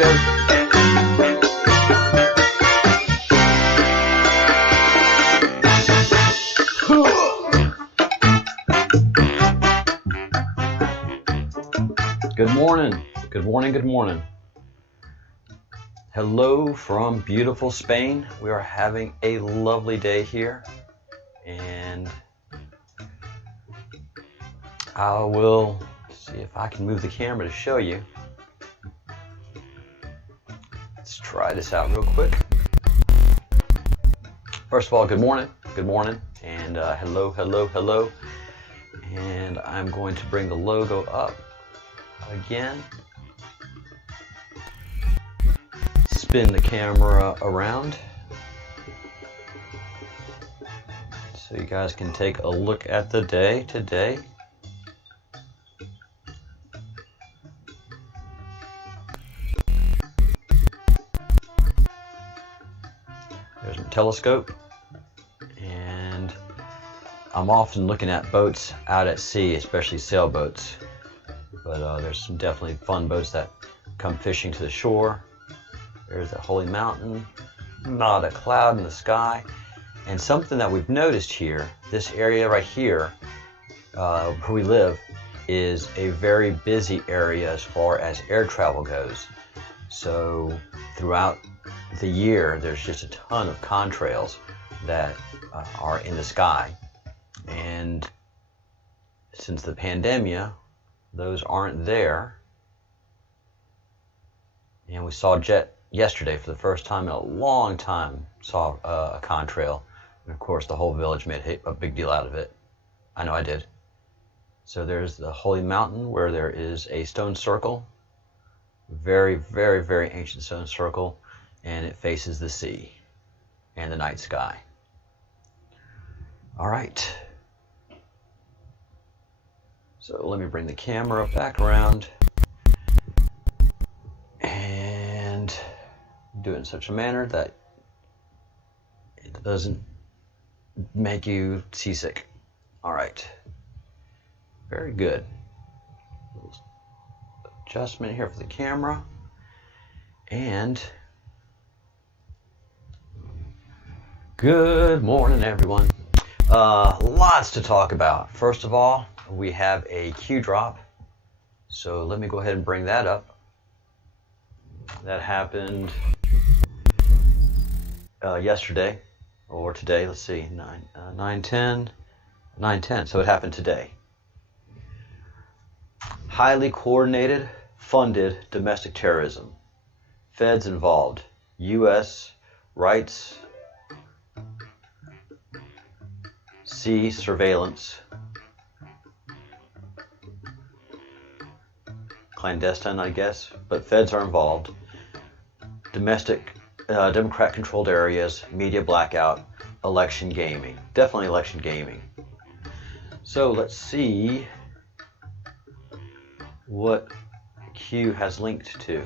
go. Good morning, good morning, good morning. Hello from beautiful Spain. We are having a lovely day here, and I will see if I can move the camera to show you. Let's try this out real quick. First of all, good morning, and hello, hello, hello. And I'm going to bring the logo up again. Spin the camera around so you guys can take a look at the day today. There's my telescope, and I'm often looking at boats out at sea, especially sailboats, but there's some definitely fun boats that come fishing to the shore. There's the holy mountain, not a cloud in the sky. And something that we've noticed here, this area right here, where we live, is a very busy area as far as air travel goes. So throughout the year, there's just a ton of contrails that are in the sky. And since the pandemic, those aren't there. And we saw jet yesterday for the first time in a long time, saw a contrail. And of course, the whole village made a big deal out of it. I know I did. So there's the holy mountain where there is a stone circle, very, very, very ancient stone circle, and it faces the sea and the night sky. All right. So let me bring the camera back around and do it in such a manner that it doesn't make you seasick. All right. Very good. Adjustment here for the camera. And good morning, everyone. Lots to talk about. First of all, we have a Q drop. So let me go ahead and bring that up. That happened yesterday, or today. Let's see, 9/10. So it happened today. Highly coordinated, funded domestic terrorism. Feds involved. U.S. rights. Sea surveillance. Clandestine, I guess, but feds are involved. Domestic, Democrat-controlled areas, media blackout, election gaming. Definitely election gaming. So let's see what Q has linked to.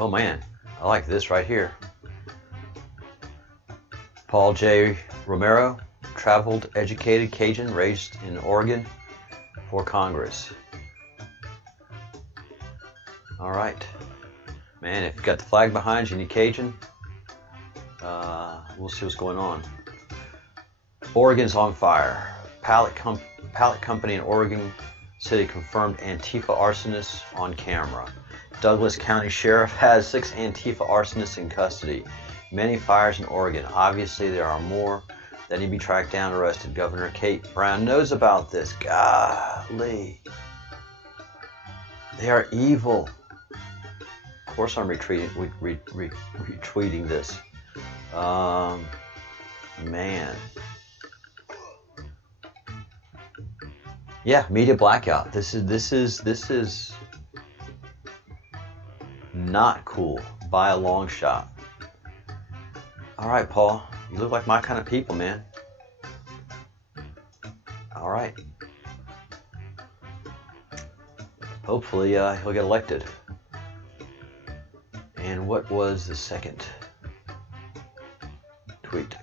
Oh man, I like this right here. Paul J. Romero, traveled, educated Cajun, raised in Oregon for Congress. All right. Man, if you've got the flag behind you and you're Cajun, we'll see what's going on. Oregon's on fire. Pallet company in Oregon City confirmed Antifa arsonists on camera. Douglas County Sheriff has 6 Antifa arsonists in custody. Many fires in Oregon. Obviously, there are more that need to be tracked down and arrested. Governor Kate Brown knows about this. Golly. They are evil. Of course, I'm retweeting this. Man. Yeah, media blackout. This is not cool by a long shot. All right, Paul, you look like my kind of people, man. All right. Hopefully he'll get elected. And what was the second? Tweet.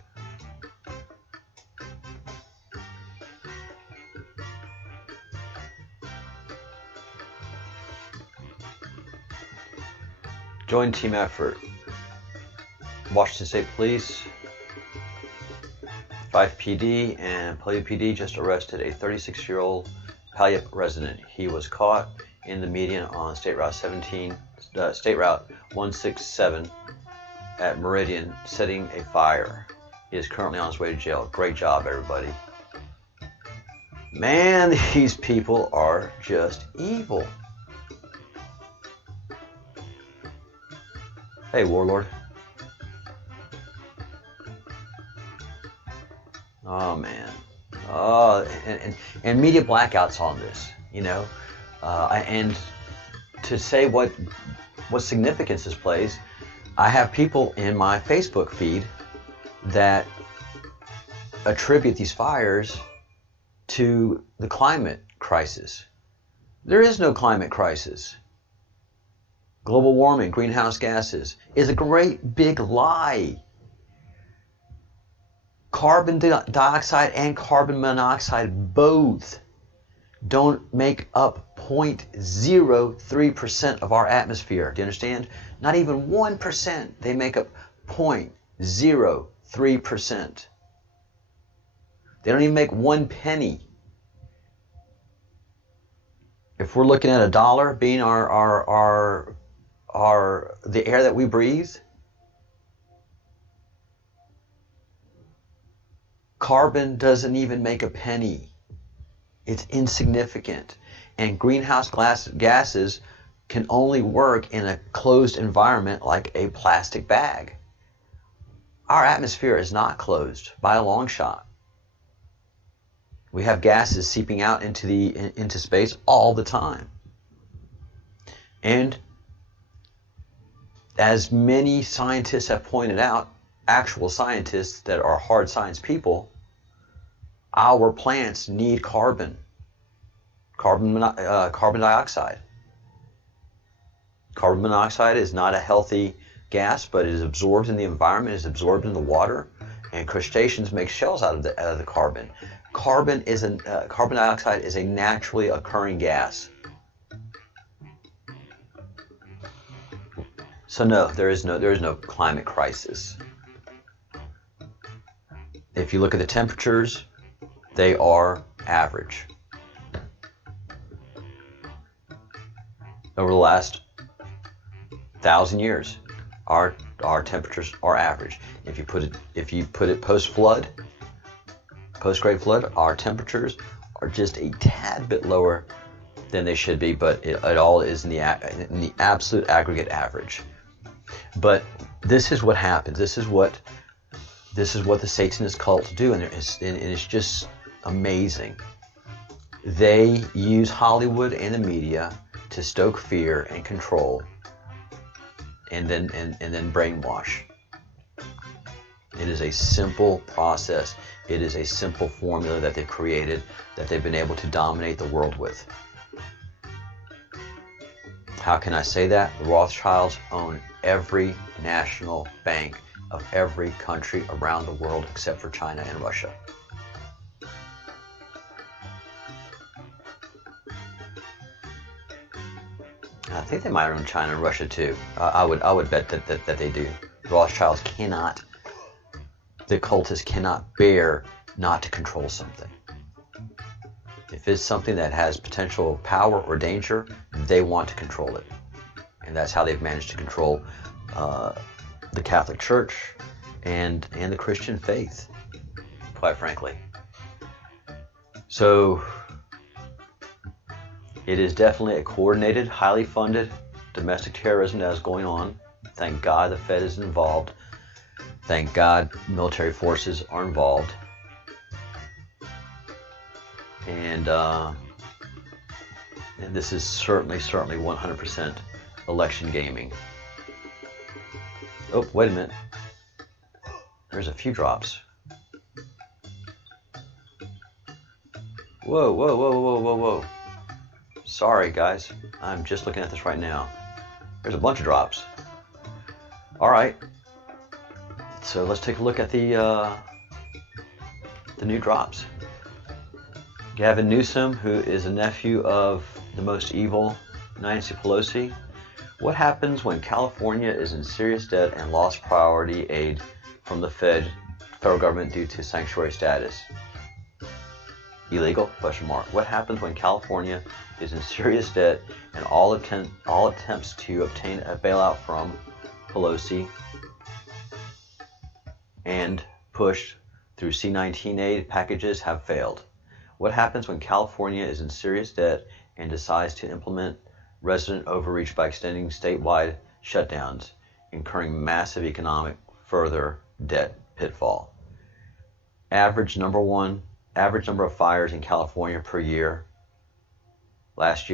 Joint team effort. Washington State Police, 5 PD, and Paleto PD just arrested a 36-year-old Paleto resident. He was caught in the median on State Route 167 at Meridian, setting a fire. He is currently on his way to jail. Great job, everybody. Man, these people are just evil. Hey, Warlord. Oh man, and media blackouts on this, you know, and to say what significance this plays, I have people in my Facebook feed that attribute these fires to the climate crisis. There is no climate crisis. Global warming, greenhouse gases is a great big lie. Carbon dioxide and carbon monoxide both don't make up 0.03% of our atmosphere. Do you understand? Not even 1%. They make up 0.03%. They don't even make 1 penny. If we're looking at $1 being the air that we breathe, carbon doesn't even make a penny. It's insignificant. And greenhouse gases can only work in a closed environment like a plastic bag. Our atmosphere is not closed by a long shot. We have gases seeping out into space all the time. And as many scientists have pointed out, actual scientists that are hard science people, our plants need carbon dioxide. Carbon monoxide is not a healthy gas, but it is absorbed in the environment, is absorbed in the water, and crustaceans make shells out of the carbon. Carbon dioxide is a naturally occurring gas. So no, there is no climate crisis. If you look at the temperatures, they are average. Over the last 1,000 years, our temperatures are average. If you put it post-flood, post-Great Flood, our temperatures are just a tad bit lower than they should be, but it all is in the absolute aggregate average. But this is what happens. This is what the Satanist cults do, and it's just amazing. They use Hollywood and the media to stoke fear and control, and then brainwash. It is a simple process. It is a simple formula that they've created, that they've been able to dominate the world with. How can I say that? The Rothschilds own every national bank of every country around the world except for China and Russia. I think they might own China and Russia too. I would bet that they do. The Rothschilds cannot, the cultists cannot bear not to control something. If it's something that has potential power or danger, they want to control it. And that's how they've managed to control the Catholic Church and the Christian faith, quite frankly. So it is definitely a coordinated, highly funded domestic terrorism that is going on. Thank God the Fed is involved. Thank God military forces are involved. And this is certainly 100% election gaming. Oh, wait a minute. There's a few drops. Whoa. Sorry, guys. I'm just looking at this right now. There's a bunch of drops. All right. So let's take a look at the new drops. Gavin Newsom, who is a nephew of the most evil Nancy Pelosi. What happens when California is in serious debt and lost priority aid from the federal government due to sanctuary status? Illegal? Question mark. What happens when California is in serious debt and all attempts to obtain a bailout from Pelosi and pushed through C-19 aid packages have failed? What happens when California is in serious debt and decides to implement resident overreach by extending statewide shutdowns, incurring massive economic further debt pitfall? Average number of fires in California per year, last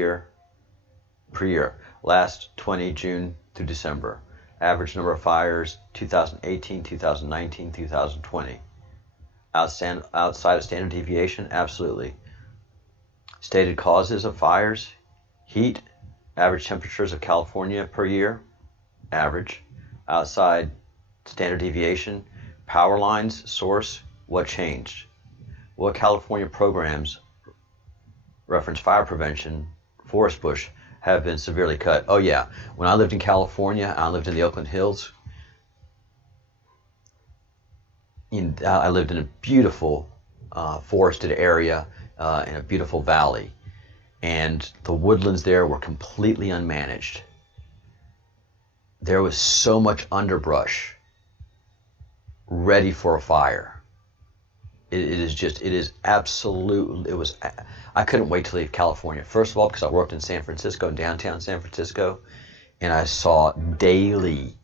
20 June through December. Average number of fires 2018, 2019, 2020. Outside of standard deviation? Absolutely. Stated causes of fires: heat, average temperatures of California per year, average. Outside standard deviation: power lines, source, what changed? What California programs, reference fire prevention, forest bush, have been severely cut? Oh yeah, when I lived in California, I lived in the Oakland Hills. I lived in a beautiful forested area in a beautiful valley, and the woodlands there were completely unmanaged. There was so much underbrush ready for a fire. I couldn't wait to leave California. First of all, because I worked in San Francisco, in downtown San Francisco, and I saw daily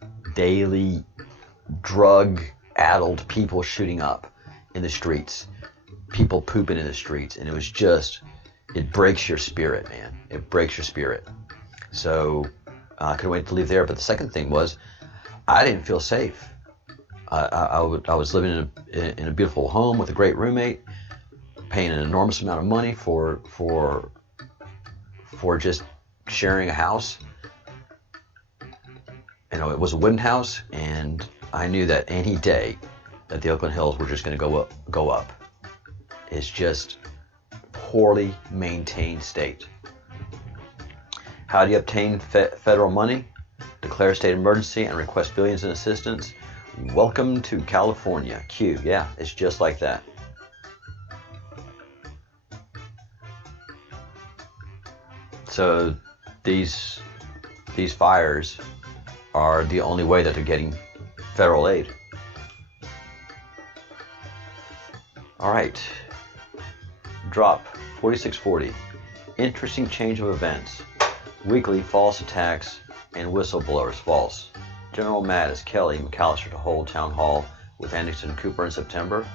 drug-addled people shooting up in the streets, people pooping in the streets, and it breaks your spirit, man. It breaks your spirit. So I couldn't wait to leave there. But the second thing was, I didn't feel safe. I was living in a beautiful home with a great roommate, paying an enormous amount of money for just sharing a house. It was a wooden house, and I knew that any day that the Oakland Hills were just going to go up. It's just poorly maintained state. How do you obtain federal money? Declare a state emergency and request billions in assistance. Welcome to California. Q. Yeah, it's just like that. So these fires are the only way that they're getting federal aid. All right. Drop 4640. Interesting change of events. Weekly false attacks and whistleblowers false. General Mattis, Kelly, McAllister to hold town hall with Anderson Cooper in September.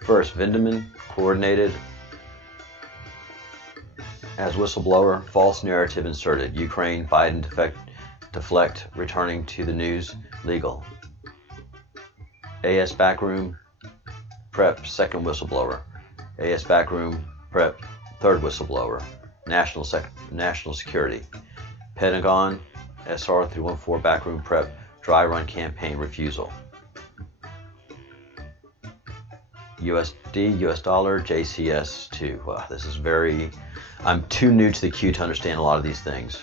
First, Vindeman coordinated as whistleblower, false narrative inserted. Ukraine, Biden deflect, returning to the news, legal. AS backroom, prep, second whistleblower. AS backroom, prep, third whistleblower. National security. Pentagon, SR 314 backroom prep, dry run campaign refusal. USD, US dollar, JCS2. Wow, this is I'm too new to the Q to understand a lot of these things.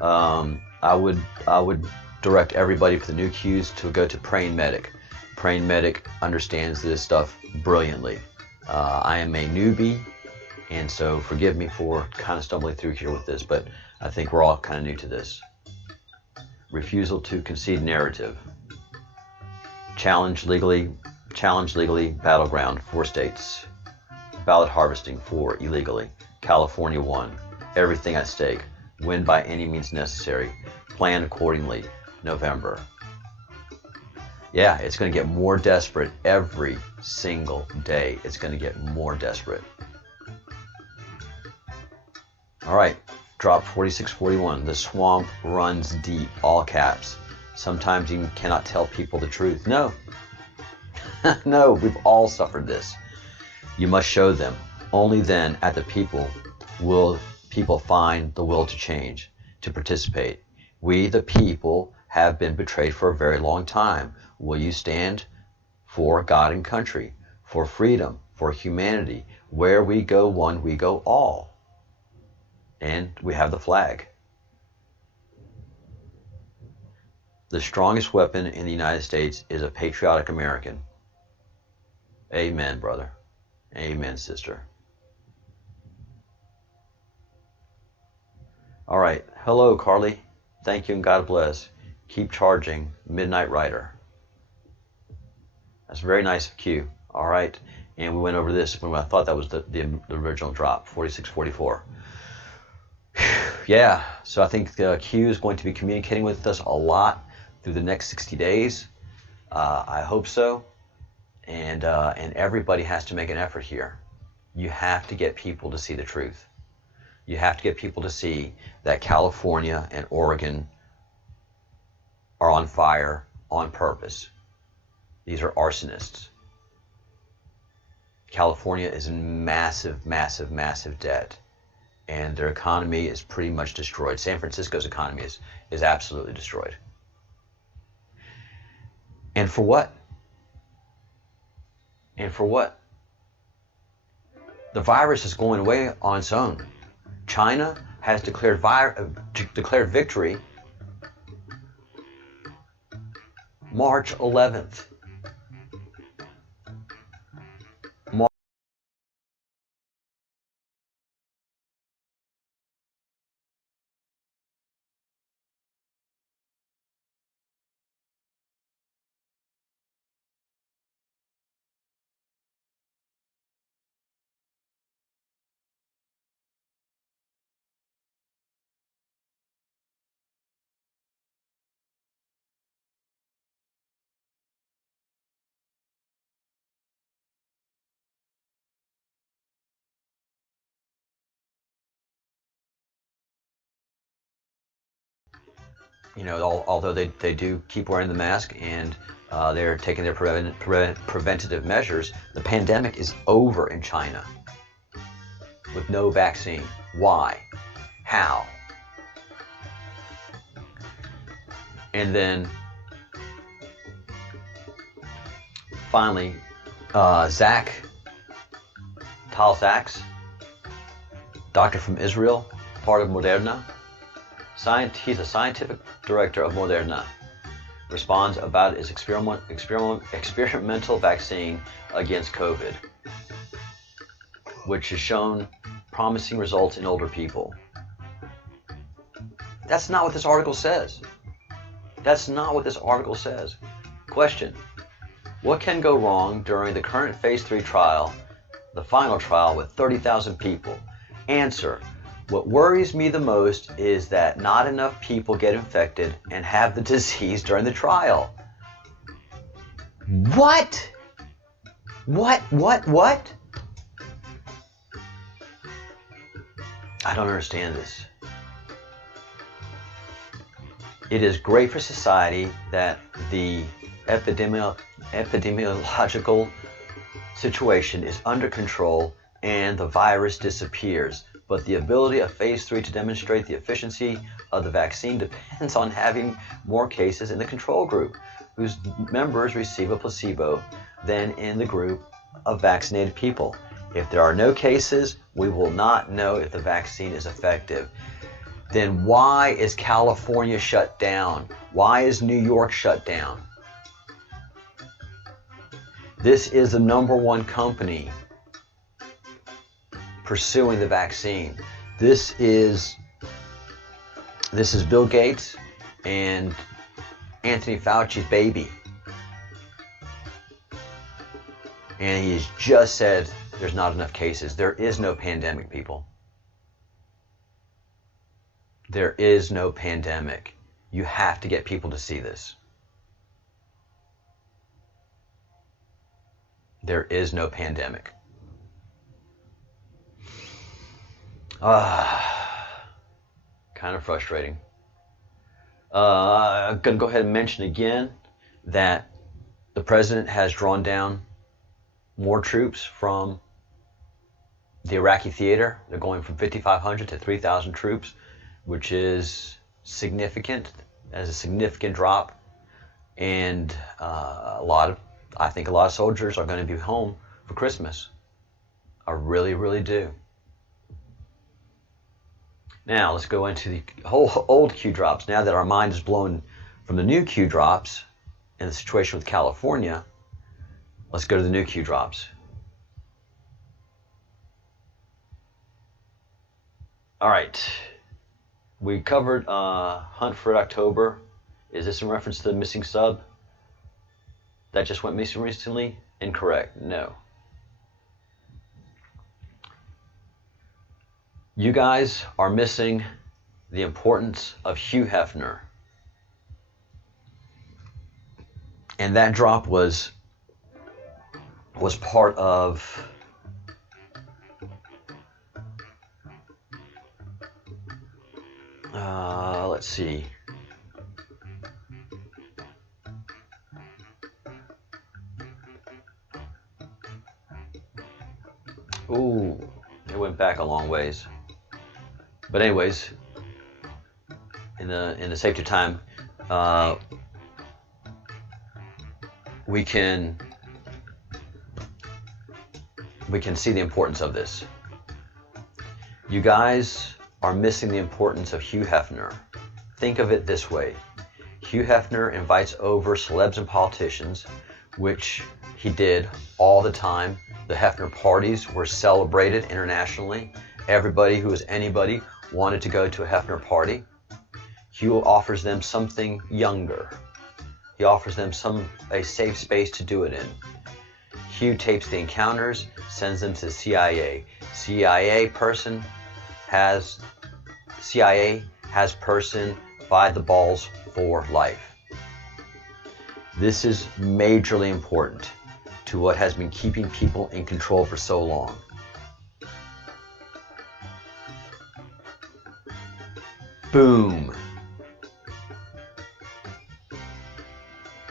I would direct everybody for the new Qs to go to Praying Medic. Praying Medic understands this stuff brilliantly. I am a newbie, and so forgive me for kind of stumbling through here with this, but I think we're all kind of new to this. Refusal to concede narrative. Challenge legally, battleground, 4 states. Ballot harvesting, 4, illegally. California, 1. Everything at stake. Win by any means necessary. Plan accordingly, November. Yeah, it's going to get more desperate every single day. It's going to get more desperate. All right, drop 4641. The swamp runs deep, all caps. Sometimes you cannot tell people the truth. No. No, we've all suffered this. You must show them. Only then at the people will people find the will to change, to participate. We, the people, have been betrayed for a very long time. Will you stand for God and country, for freedom, for humanity? Where we go one, we go all. And we have the flag. The strongest weapon in the United States is a patriotic American. Amen, brother. Amen, sister. All right. Hello, Carly. Thank you and God bless. Keep charging, Midnight Rider. That's very nice of Q. All right. And we went over this when I thought that was the original drop, 4644. Yeah. So I think Q is going to be communicating with us a lot through the next 60 days. I hope so. And everybody has to make an effort here. You have to get people to see the truth. You have to get people to see that California and Oregon are on fire on purpose. These are arsonists. California is in massive, massive, massive debt. And their economy is pretty much destroyed. San Francisco's economy is absolutely destroyed. And for what? And for what? The virus is going away on its own. China has declared victory March 11th. You know, although they do keep wearing the mask and they're taking their preventative measures, the pandemic is over in China with no vaccine. Why? How? And then finally, Tal Zaks, doctor from Israel, part of Moderna. He's a scientific director of Moderna. Responds about his experimental vaccine against COVID, which has shown promising results in older people. That's not what this article says. That's not what this article says. Question: what can go wrong during the current phase 3 trial, the final trial with 30,000 people? Answer: what worries me the most is that not enough people get infected and have the disease during the trial. What? What? I don't understand this. It is great for society that the epidemiological situation is under control and the virus disappears. But the ability of phase 3 to demonstrate the efficiency of the vaccine depends on having more cases in the control group, whose members receive a placebo, than in the group of vaccinated people. If there are no cases, we will not know if the vaccine is effective. Then why is California shut down? Why is New York shut down? This is the #1 company pursuing the vaccine. This is Bill Gates and Anthony Fauci's baby. And he's just said there's not enough cases. There is no pandemic, people. There is no pandemic. You have to get people to see this. There is no pandemic. Kind of frustrating. I'm going to go ahead and mention again that the president has drawn down more troops from the Iraqi theater. They're going from 5,500 to 3,000 troops, which is significant, as a significant drop, and I think a lot of soldiers are going to be home for Christmas. I really, really do. Now let's go into the whole old Q drops. Now that our mind is blown from the new Q drops and the situation with California, let's go to the new Q drops. All right, we covered Hunt for Red October. Is this in reference to the missing sub that just went missing recently? Incorrect. No. You guys are missing the importance of Hugh Hefner. And that drop was part of let's see. Ooh, it went back a long ways. But anyways, in the safety time, we can see the importance of this. You guys are missing the importance of Hugh Hefner. Think of it this way. Hugh Hefner invites over celebs and politicians, which he did all the time. The Hefner parties were celebrated internationally. Everybody who was anybody wanted to go to a Hefner party. Hugh offers them something younger. He offers them a safe space to do it in. Hugh tapes the encounters, sends them to the CIA. CIA has person by the balls for life. This is majorly important to what has been keeping people in control for so long. Boom.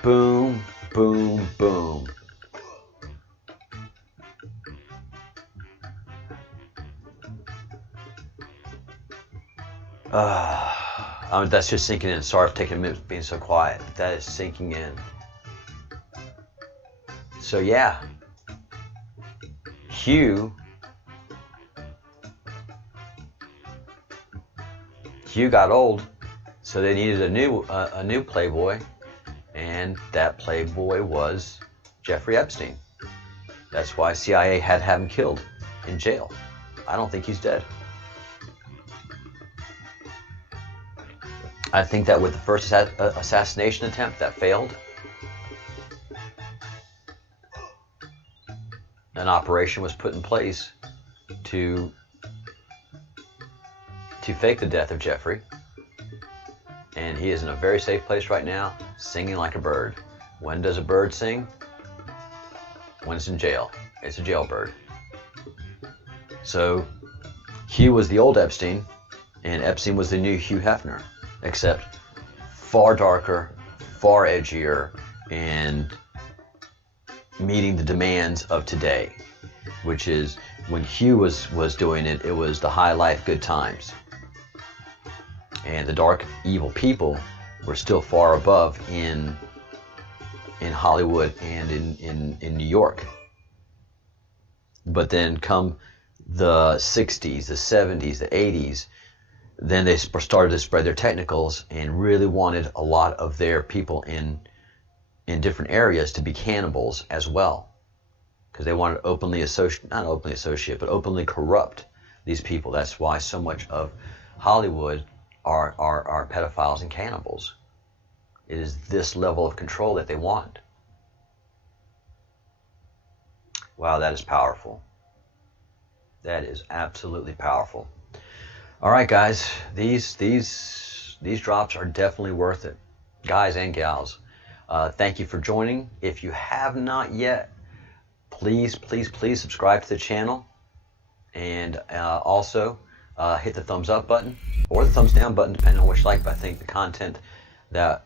Boom, boom, boom. That's just sinking in. Sorry for taking a minute being so quiet. That is sinking in. So yeah, Hugh got old, so they needed a new playboy, and that playboy was Jeffrey Epstein. That's why CIA had to have him killed in jail. I don't think he's dead. I think that with the first assassination attempt that failed, an operation was put in place to fake the death of Jeffrey, and he is in a very safe place right now, singing like a bird. When does a bird sing? When it's in jail. It's a jailbird. So Hugh was the old Epstein, and Epstein was the new Hugh Hefner, except far darker, far edgier, and meeting the demands of today, which is when Hugh was doing it, it was the high life, good times. And the dark, evil people were still far above in Hollywood and in New York. But then come the 60s, the 70s, the 80s, then they started to spread their technicals and really wanted a lot of their people in different areas to be cannibals as well, because they wanted to not openly associate, but openly corrupt these people. That's why so much of Hollywood are pedophiles and cannibals. It is this level of control that they want. Wow, that is powerful. That is absolutely powerful. All right, guys, these drops are definitely worth it, guys and gals. Thank you for joining. If you have not yet, please subscribe to the channel, and also hit the thumbs up button or the thumbs down button, depending on what you like. But I think the content that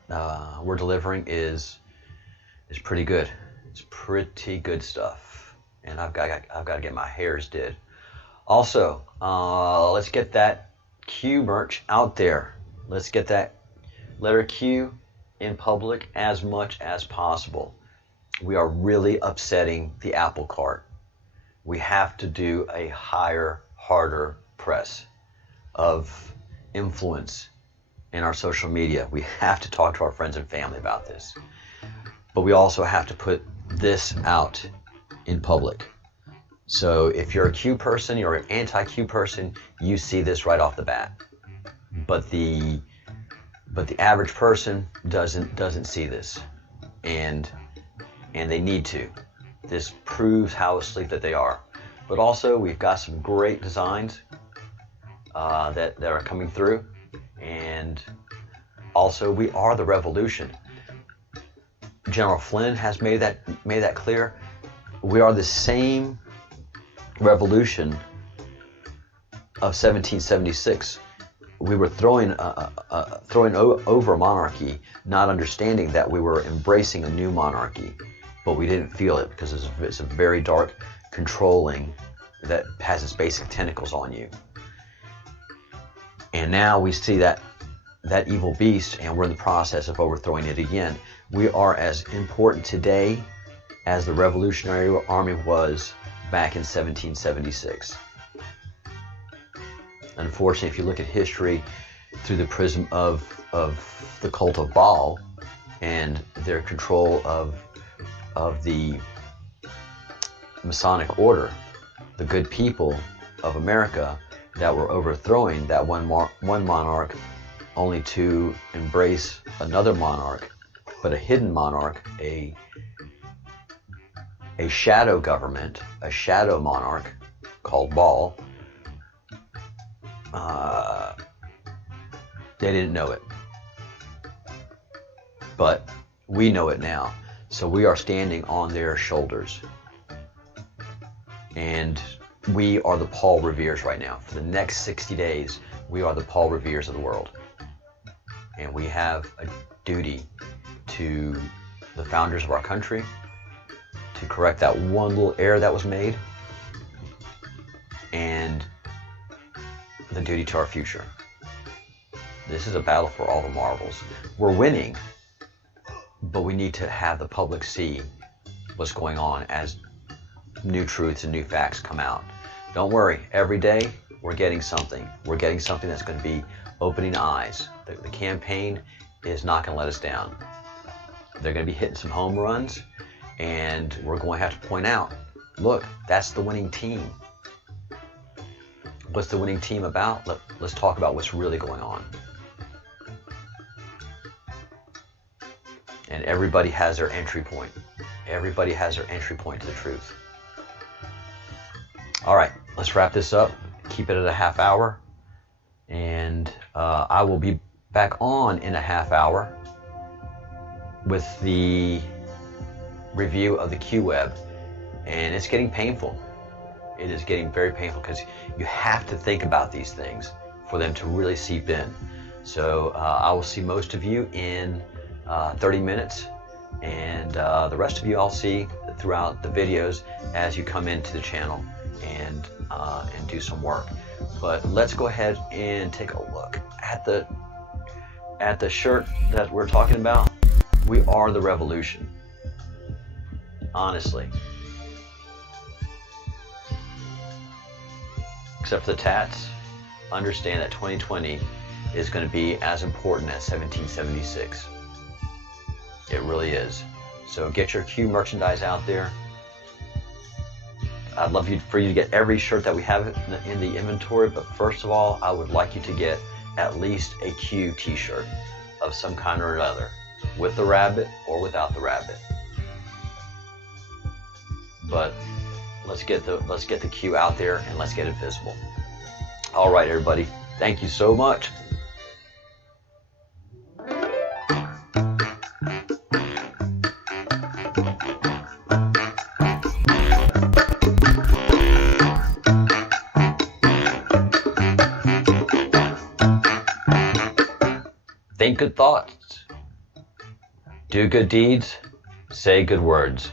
we're delivering is pretty good. It's pretty good stuff, and I've got to get my hairs did. Also, let's get that Q merch out there. Let's get that letter Q in public as much as possible. We are really upsetting the apple cart. We have to do a higher, harder press of influence in our social media. We have to talk to our friends and family about this. But we also have to put this out in public. So if you're a Q person, you're an anti-Q person, you see this right off the bat. But the average person doesn't see this, and they need to. This proves how asleep that they are. But also, we've got some great designs that are coming through, and also we are the revolution. General Flynn has made that clear. We are the same revolution of 1776. We were throwing over monarchy, not understanding that we were embracing a new monarchy, but we didn't feel it because it's a very dark, controlling, that has its basic tentacles on you. And now we see that evil beast, and we're in the process of overthrowing it again. We are as important today as the Revolutionary Army was back in 1776. Unfortunately, if you look at history through the prism of the cult of Baal and their control of the Masonic order, the good people of America that were overthrowing that one monarch, only to embrace another monarch, but a hidden monarch, a shadow government, a shadow monarch called Baal. They didn't know it, but we know it now. So we are standing on their shoulders, and we are the Paul Reveres right now. For the next 60 days, we are the Paul Reveres of the world, and we have a duty to the founders of our country to correct that one little error that was made, and the duty to our future. This is a battle for all the marbles. We're winning, but we need to have the public see what's going on as new truths and new facts come out. Don't worry, every day we're getting something. We're getting something that's going to be opening eyes. The campaign is not going to let us down. They're going to be hitting some home runs, and we're going to have to point out, look, that's the winning team. What's the winning team about? Let's talk about what's really going on. And everybody has their entry point. Everybody has their entry point to the truth. All right, let's wrap this up. Keep it at a half hour. And I will be back on in a half hour with the review of the Q-Web. And it's getting painful. It is getting very painful because you have to think about these things for them to really seep in. So I will see most of you in 30 minutes, and the rest of you I'll see throughout the videos as you come into the channel and do some work. But let's go ahead and take a look at the shirt that we're talking about. We are the revolution. Honestly. Except for the tats, understand that 2020 is going to be as important as 1776. It really is. So get your Q merchandise out there. I'd love for you to get every shirt that we have in the inventory, but first of all, I would like you to get at least a Q t-shirt of some kind or another, with the rabbit or without the rabbit. But let's get the Q out there and let's get it visible. All right, everybody. Thank you so much. Think good thoughts. Do good deeds. Say good words.